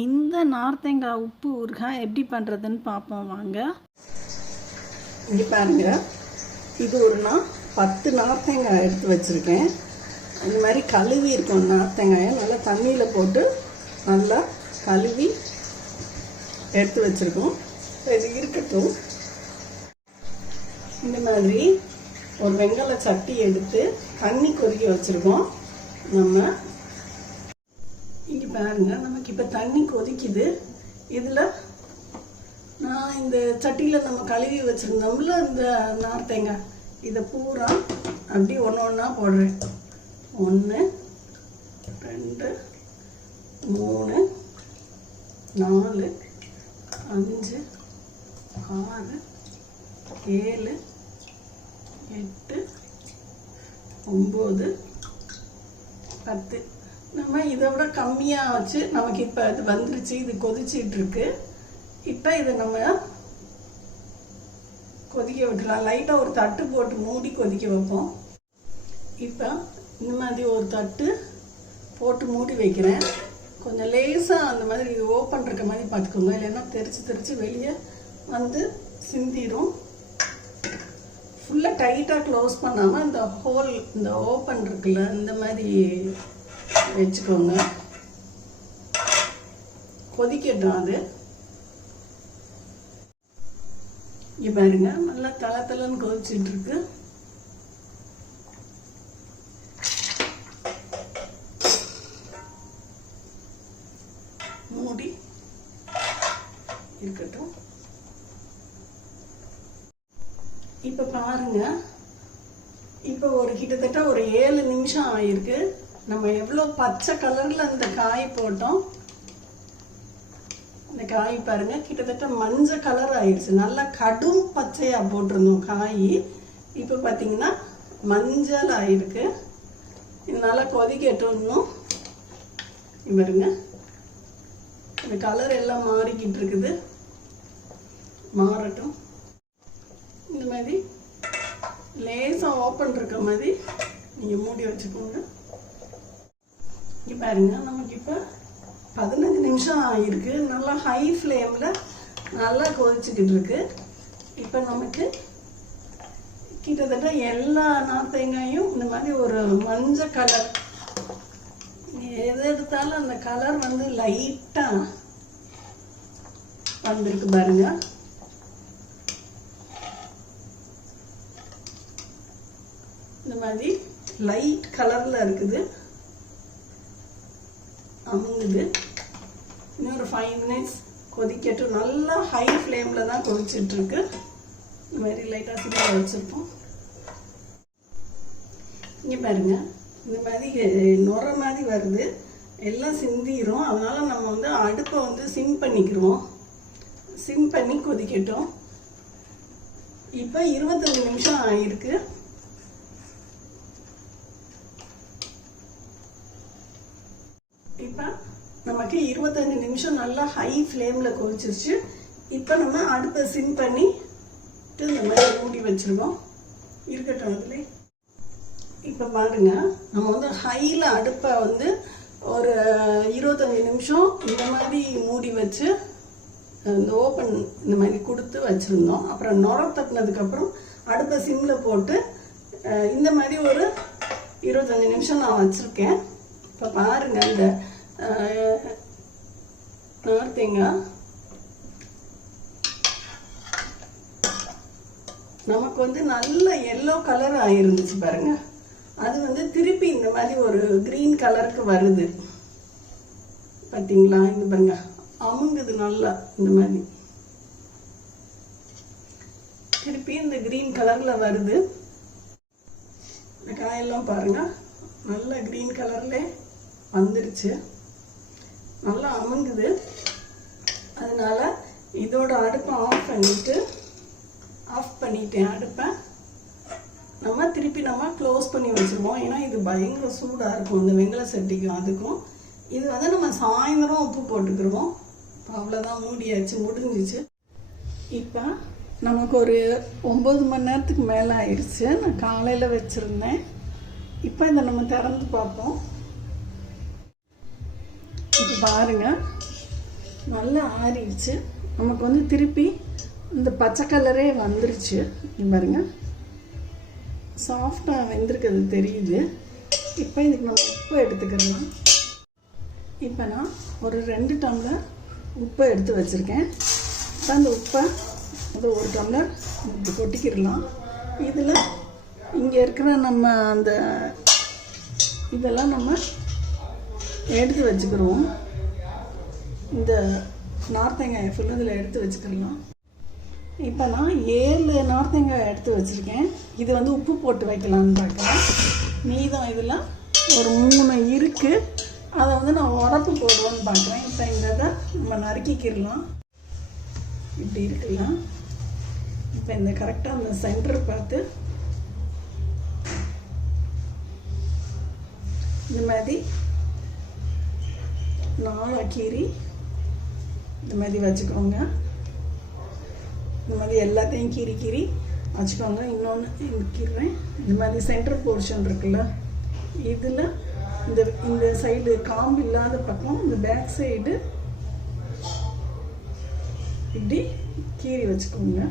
இந்த நார்த்தங்காய் உப்பு ஊறுகாய் எப்படி பண்ணுறதுன்னு பார்ப்போம் வாங்க. இங்கே பாருங்க, இது நான் 10 நார்த்தங்காய் எடுத்து வச்சுருக்கேன். இந்த மாதிரி கழுவி இருக்கும் நார்த்தங்காயை நல்லா தண்ணியில் போட்டு நல்லா கழுவி எடுத்து வச்சுருக்கோம். இது இருக்கட்டும். இந்த மாதிரி ஒரு வெங்காய சட்டி எடுத்து தண்ணி கொதிக்க வச்சுருக்கோம். நம்ம இங்கே பாருங்க, நமக்கு இப்போ தண்ணி கொதிக்குது. இதில் நான் இந்த சட்டியில் நம்ம கழுவி வச்சுருந்தோம்ல இந்த நார்த்தங்காய், இதை பூரா அப்படி ஒன்று ஒன்றா போடுறேன். 1 2 3 4 5 6 7 8 9 10. நம்ம இதை விட கம்மியாக வச்சு நமக்கு இப்போ இது வந்துருச்சு. இது கொதிச்சிட்டு இருக்கு. இப்போ இதை நம்ம கொதிக்க விட்டுலாம். லைட்டாக ஒரு தட்டு போட்டு மூடி கொதிக்க வைப்போம். இப்போ இந்த மாதிரி ஒரு தட்டு போட்டு மூடி வைக்கிறேன். கொஞ்சம் லேசாக அந்த மாதிரி ஓப்பன் இருக்க மாதிரி பார்த்துக்கோங்க, இல்லைன்னா தெரிச்சு வெளியே வந்து சிந்திடும். ஃபுல்லாக டைட்டாக க்ளோஸ் பண்ணாமல் இந்த ஹோல், இந்த ஓப்பன் இருக்குல்ல, இந்த மாதிரி வச்சுக்கோங்க. கொதிக்கட்டும். அது இங்கே பாருங்க, நல்லா தளன்னு கொதிச்சுட்டு இருக்கு. மூடி இருக்கட்டும். இப்போ பாருங்க, இப்போ கிட்டத்தட்ட ஒரு 7 நிமிஷம் ஆயிருக்கு. நம்ம எவ்வளோ பச்சை கலரில் இந்த காய் போட்டோம். இந்த காய் பாருங்க, கிட்டத்தட்ட மஞ்சள் கலர் ஆயிடுச்சு. நல்லா கடும் பச்சையாக போட்டிருந்தோம் காய். இப்போ பார்த்தீங்கன்னா மஞ்சள் ஆயிருக்கு. இது நல்லா கொதிக்கட்டும். இன்னும் பாருங்க, இந்த கலர் எல்லாம் மாறிக்கிட்டு இருக்குது. மாறட்டும். இந்த மாதிரி லேசாக ஓப்பன் இருக்க மாதிரி நீங்கள் மூடி வச்சுக்கோங்க. இங்கே பாருங்க, நமக்கு இப்போ 15 நிமிஷம் ஆகிருக்கு. நல்லா ஹை ஃப்ளேமில் நல்லா கொதிச்சுக்கிட்டு இருக்கு. இப்போ நமக்கு கிட்டத்தட்ட எல்லா நார்த்தங்காயும் இந்த மாதிரி ஒரு மஞ்சள் கலர், எது எடுத்தாலும் அந்த கலர் வந்து லைட்டாக வந்திருக்கு பாருங்க. இந்த மாதிரி லைட் கலர்ல இருக்குது, அமுங்குது. இன்னொரு 5 மினிட்ஸ் கொதிக்கட்டும். நல்லா ஹை ஃப்ளேமில் தான் கொதிச்சுட்டு இருக்கு. இந்த மாதிரி லைட்டாக சிம்மில் வச்சுருப்போம். இங்கே பாருங்க, இந்த மாதிரி நுர மாதிரி வருது. எல்லாம் சிந்திரும். அதனால நம்ம வந்து அடுப்பை வந்து சிம் பண்ணிக்கிறோம். சிம் பண்ணி கொதிக்கட்டும். இப்போ 25 நிமிஷம் ஆயிருக்கு. இப்போ நமக்கு 25 நிமிஷம் நல்லா ஹை ஃப்ளேமில் கொதிச்சிருச்சு. இப்போ நம்ம அடுப்பை சிம் பண்ணிட்டு இந்த மாதிரி மூடி வச்சிருக்கோம். இருக்கட்டும். அதுல இப்போ பாருங்க, நம்ம வந்து ஹையில் அடுப்பை வந்து ஒரு 25 நிமிஷம் இந்த மாதிரி மூடி வச்சு இந்த ஓப்பன் இந்த மாதிரி கொடுத்து வச்சுருந்தோம். அப்புறம் நுர தட்டினதுக்கப்புறம் அடுப்பை சிம்மில் போட்டு இந்த மாதிரி ஒரு 25 நிமிஷம் நான் வச்சுருக்கேன். இப்போ பாருங்க, இந்த நார்த்தங்காய் நமக்கு வந்து நல்ல எல்லோ கலர் ஆயிருந்துச்சு பாருங்க. அது வந்து திருப்பி இந்த மாதிரி ஒரு கிரீன் கலருக்கு வருது. பார்த்தீங்களா? இந்த பாருங்க, அமுங்குது நல்லா. இந்த மாதிரி திருப்பி இந்த கிரீன் கலர்ல வருது. இந்த காயெல்லாம் பாருங்க, நல்ல கிரீன் கலர்ல வந்துருச்சு. நல்லா அமுங்குது. அதனால இதோட அடுப்பை ஆஃப் பண்ணிட்டேன். அடுப்பை நம்ம திருப்பி க்ளோஸ் பண்ணி வச்சுருவோம். ஏன்னா இது பயங்கர சூடாக இருக்கும் இந்த வெங்காய சட்டிக்கும் அதுக்கும். இது வந்து நம்ம சாயந்தரம் உப்பு போட்டுக்கிடுவோம். அவ்வளோதான், மூடியாச்சு, முடிஞ்சிச்சு. இப்போ நமக்கு ஒரு 9 மணி நேரத்துக்கு மேலே ஆயிடுச்சு. நான் காலையில் வச்சுருந்தேன். இப்போ இதை நம்ம திறந்து பார்ப்போம். இப்போ பாருங்க, நல்லா ஆறிடுச்சு. நமக்கு வந்து திருப்பி இந்த பச்சை கலரே வந்துருச்சு. பாருங்க, சாஃப்டாக வெந்திருக்கிறது தெரியுது. இப்போ இதுக்கு நம்ம உப்பு எடுத்துக்கலாம். இப்போ நான் ஒரு 2 டம்ளர் உப்பை எடுத்து வச்சுருக்கேன். இப்போ அந்த உப்பை அது 1 டம்ளர் இப்படி கொட்டிக்கிடலாம். இதில் இங்கே இருக்கிற நம்ம அந்த இதெல்லாம் நம்ம எடுத்து வச்சுக்கிறோம். இந்த நார்த்தங்காயை ஃபுல்லாக இதில் எடுத்து வச்சுக்கலாம். இப்போ நான் 7 நார்த்தங்காய் எடுத்து வச்சுருக்கேன். இது வந்து உப்பு போட்டு வைக்கலான்னு பார்க்குறேன். மீதம் இதில் ஒரு 3 இருக்குது. அதை வந்து நான் உரப்பு போடுவேன்னு பார்க்குறேன். இப்போ இந்த இதை நம்ம நறுக்கிக்கிடலாம். இப்படி இருக்கலாம். இப்போ இந்த கரெக்டாக அந்த சென்டர் பார்த்து இந்த மாதிரி 4 கீரி இந்த மாதிரி வச்சுக்கோங்க. இந்த மாதிரி எல்லாத்தையும் கீறி வச்சுக்கோங்க. இன்னொன்று கீறேன். இந்த மாதிரி சென்டர் போர்ஷன் இருக்குல்ல, இதில் இந்த சைடு காம்பு இல்லாத பக்கம் இந்த பேக் சைடு இப்படி கீறி வச்சுக்கோங்க.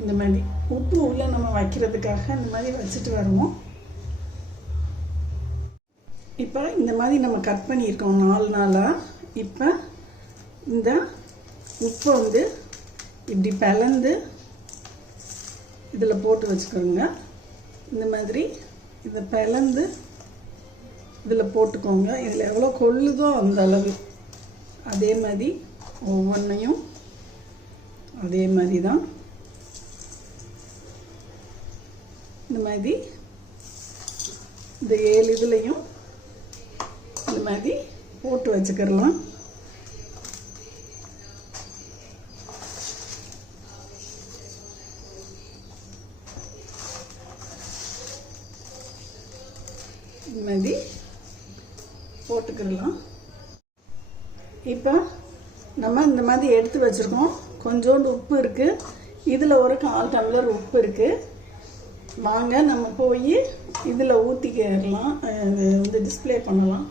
இந்த மாதிரி உப்பு உள்ள நம்ம வைக்கிறதுக்காக இந்த மாதிரி வச்சுட்டு வருவோம். இப்போ இந்த மாதிரி நம்ம கட் பண்ணியிருக்கோம் 4 நாளாக. இப்போ இந்த உப்பை வந்து இப்படி பிளந்து இதில் போட்டு வச்சுக்கோங்க. இந்த மாதிரி இதை பிளந்து இதில் போட்டுக்கோங்க. இதில் எவ்வளோ கொள்ளுதோ அந்த அளவு. அதே மாதிரி ஒவ்வொன்றையும் அதே மாதிரி தான் இந்த மாதிரி இந்த 7 இதுலையும் இந்த மாதிரி போட்டு வச்சுக்கிடலாம். இந்த மாதிரி போட்டுக்கிடலாம். இப்போ நம்ம இந்த மாதிரி எடுத்து வச்சுருக்கோம். கொஞ்சோண்டு உப்பு இருக்குது. இதில் ஒரு 1/4 டம்ளர் உப்பு இருக்குது. வாங்க நம்ம போய் இதில் ஊற்றிக்கிடலாம். இது வந்து டிஸ்பிளே பண்ணலாம்.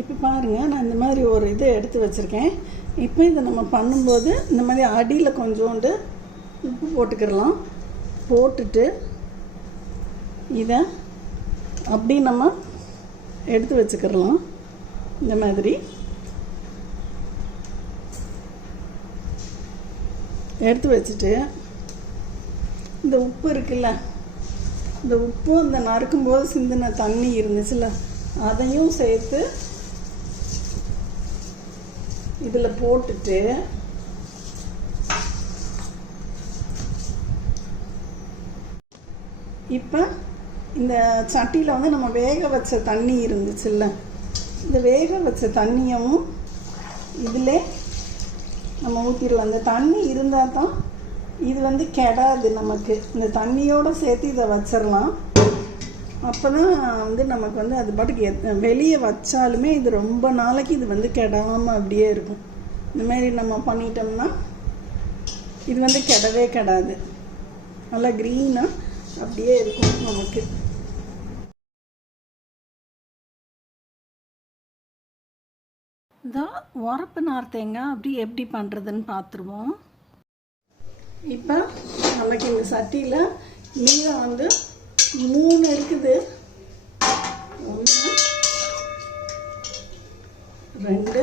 இப்போ பாருங்கள், நான் இந்த மாதிரி ஒரு இதை எடுத்து வச்சுருக்கேன். இப்போ இதை நம்ம பண்ணும்போது இந்த மாதிரி அடியில் கொஞ்சோண்டு உப்பு போட்டுக்கிடலாம். போட்டுட்டு இதை அப்படி நம்ம எடுத்து வச்சுக்கிடலாம். இந்த மாதிரி எடுத்து வச்சுட்டு இந்த உப்பு இருக்குல்ல, இந்த உப்பு இந்த நறுக்கும்போது சிந்தின தண்ணி இருந்துச்சுல்ல, அதையும் சேர்த்து இதில் போட்டுட்டு இப்போ இந்த சட்டியில் வந்து நம்ம வேக வச்ச தண்ணி இருந்துச்சுல்ல, இந்த வேக வச்ச தண்ணியும் இதில் நம்ம ஊற்றிடலாம். இந்த தண்ணி இருந்தால் தான் இது வந்து கெடாது நமக்கு. இந்த தண்ணியோடு சேர்த்து இதை வச்சிடலாம். அப்போ தான் வந்து நமக்கு வந்து அது பாட்டுக்கு வெளியே வச்சாலுமே இது ரொம்ப நாளைக்கு இது வந்து கெடாமல் அப்படியே இருக்கும். இந்த மாதிரி நம்ம பண்ணிட்டோம்னா இது வந்து கெடவே கெடாது. நல்லா க்ரீனாக அப்படியே இருக்கும் நமக்கு. இந்த உரப்பு நார்த்தங்காய் அப்படி எப்படி பண்ணுறதுன்னு பார்த்துருவோம். இப்போ நமக்கு இந்த சட்டியில் மீதம் வந்து 3 இருக்குது. 1 2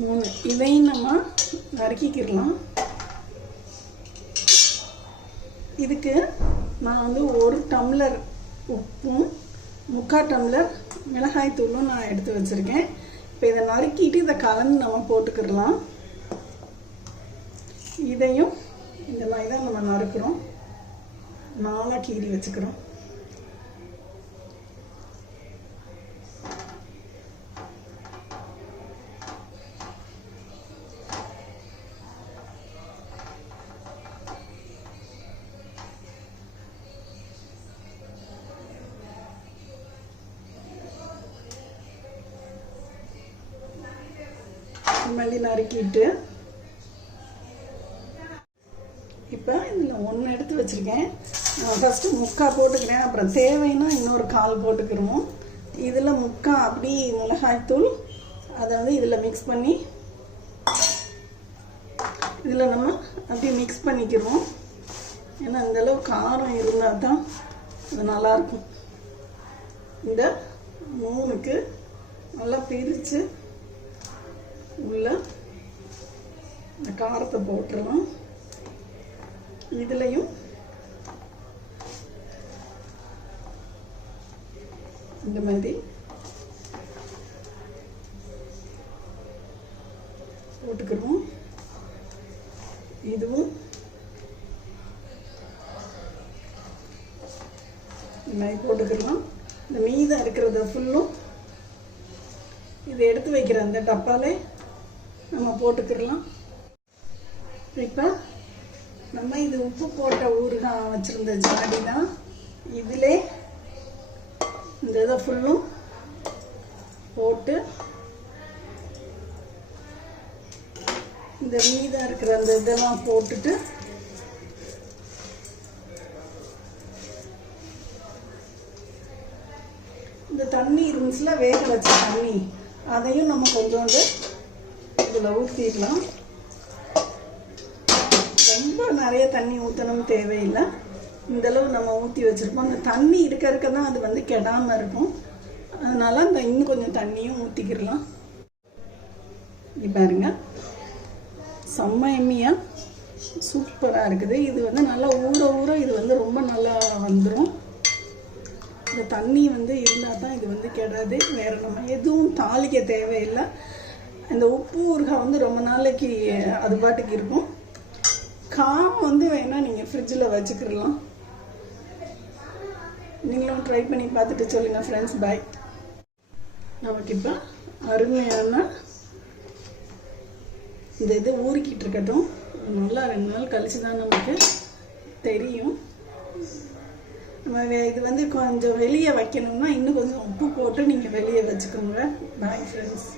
3 இதையும் நம்ம நறுக்கிக்கிடலாம். இதுக்கு நான் வந்து 1 டம்ளர் உப்பும் 3/4 டம்ளர் மிளகாய் தூளும் நான் எடுத்து வச்சுருக்கேன். இப்போ இதை நறுக்கிட்டு இதை கலந்து நம்ம போட்டுக்கிடலாம். இதையும் இந்த மாதிரி தான் நம்ம நறுக்கிறோம். 4 கீறி வச்சுக்கிறோம். மல்லி நறுக்கிட்டு இப்போ இதில் 1 எடுத்து வச்சுருக்கேன். நான் ஃபஸ்ட்டு முக்கால் போட்டுக்கிறேன், அப்புறம் தேவைன்னா இன்னொரு 1/4 போட்டுக்கிடுவோம். இதில் முக்கால் அப்படி மிளகாய்த்தூள் அதை வந்து இதில் மிக்ஸ் பண்ணி இதில் நம்ம அப்படியே மிக்ஸ் பண்ணிக்கிறோம். ஏன்னா இந்தளவு காரம் இருந்தால் தான் அது நல்லாயிருக்கும். இந்த 3க்கு நல்லா பிரித்து உள்ள இந்த காரத்தை போட்டுடலாம். இதுலேயும் இந்த மாதிரி போட்டுக்கிறோம். இதுவும் இந்த மாதிரி போட்டுக்கலாம். இந்த மீதம் இருக்கிறத ஃபுல்லும் இதை எடுத்து வைக்கிற அந்த டப்பாலே நம்ம போட்டுக்கிடலாம். இப்போ நம்ம இது உப்பு போட்ட ஊறுகாய் வச்சுருந்த ஜாடி தான். இதிலே இந்த இதை ஃபுல்லும் போட்டு இந்த மீதம் இருக்கிற அந்த இதெல்லாம் போட்டுட்டு இந்த தண்ணி இருந்துச்சுல வேக வச்ச தண்ணி அதையும் நம்ம கொஞ்சோண்டு இதில் ஊற்றிடலாம். ரொம்ப நிறைய தண்ணி ஊற்றணும் தேவையில்லை. இந்தளவு நம்ம ஊற்றி வச்சுருப்போம். அந்த தண்ணி இருக்க தான் அது வந்து கெடாமல் இருக்கும். அதனால் இந்த இன்னும் கொஞ்சம் தண்ணியும் ஊற்றிக்கிடலாம். பாருங்க, செம்ம எம்மியாக சூப்பராக இருக்குது. இது வந்து நல்லா ஊற இது வந்து ரொம்ப நல்லா வந்துடும். இந்த தண்ணி வந்து இருந்தால் தான் இது வந்து கெடாது. வேறு நம்ம எதுவும் தாளிக்க தேவையில்லை. இந்த உப்பு ஊறுகாய் வந்து ரொம்ப நாளைக்கு அது பாட்டுக்கு இருக்கும். காரம் வந்து வேணால் நீங்கள் ஃப்ரிட்ஜில் வச்சுக்கிடலாம். நீங்களும் ட்ரை பண்ணி பார்த்துட்டு சொல்லுங்கள் ஃப்ரெண்ட்ஸ். பாய். நமக்கு இப்போ அருமையான இந்த இது ஊறிக்கிட்டு இருக்கட்டும். நல்லா 2 நாள் கழிச்சு தான் நமக்கு தெரியும். நம்ம இது வந்து கொஞ்சம் வெளியே வைக்கணும்னா இன்னும் கொஞ்சம் உப்பு போட்டு நீங்கள் வெளியே வச்சுக்கோங்க. Bye friends.